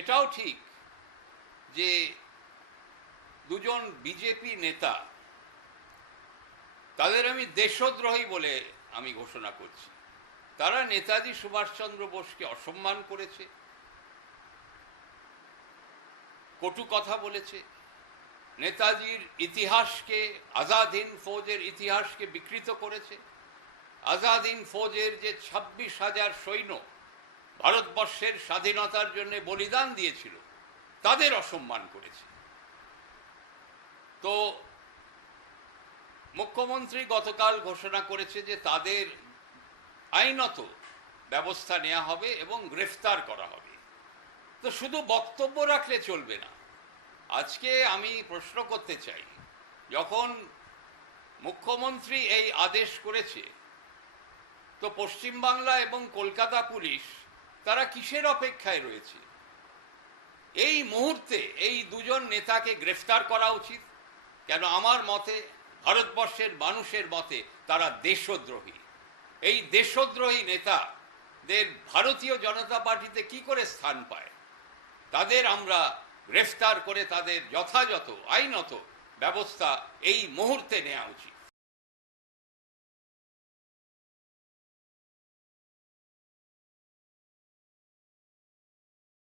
এটাও ঠিক যে দুজন বিজেপি নেতা, তাদের আমি দেশদ্রোহী বলে আমি ঘোষণা করছি। তারা নেতাজি সুভাষচন্দ্র বোসকে অসম্মান করেছে, কটু কথা বলেছে, নেতাজির ইতিহাসকে, আজাদ হিন্দ ফৌজের ইতিহাসকে বিকৃত করেছে। আজাদ হিন্দ ফৌজের যে 26,000 সৈন্য ভারতবর্ষের স্বাধীনতার জন্য বলিদান দিয়েছিল, তাদের অসম্মান করেছে। তো মুখ্যমন্ত্রী গতকাল ঘোষণা করেছে যে তাদের আইনত ব্যবস্থা নেওয়া হবে এবং গ্রেফতার করা হবে। তো শুধু বক্তব্য রাখলে চলবে না। আজকে আমি প্রশ্ন করতে চাই, যখন মুখ্যমন্ত্রী এই আদেশ করেছে, তো পশ্চিমবাংলা এবং কলকাতা পুলিশ তারা কিসের অপেক্ষায় রয়েছে? এই মুহূর্তে এই দুজন নেতাকে গ্রেফতার করা উচিত। কেন আমার মতে, ভারতবর্ষের মানুষের মতে তারা দেশদ্রোহী। এই দেশদ্রোহী নেতাদের ভারতীয় জনতা পার্টিতে কি করে স্থান পায়? তাদের আমরা গ্রেফতার করে তাদের যথাযথ আইনত ব্যবস্থা এই মুহূর্তে নেওয়া উচিত।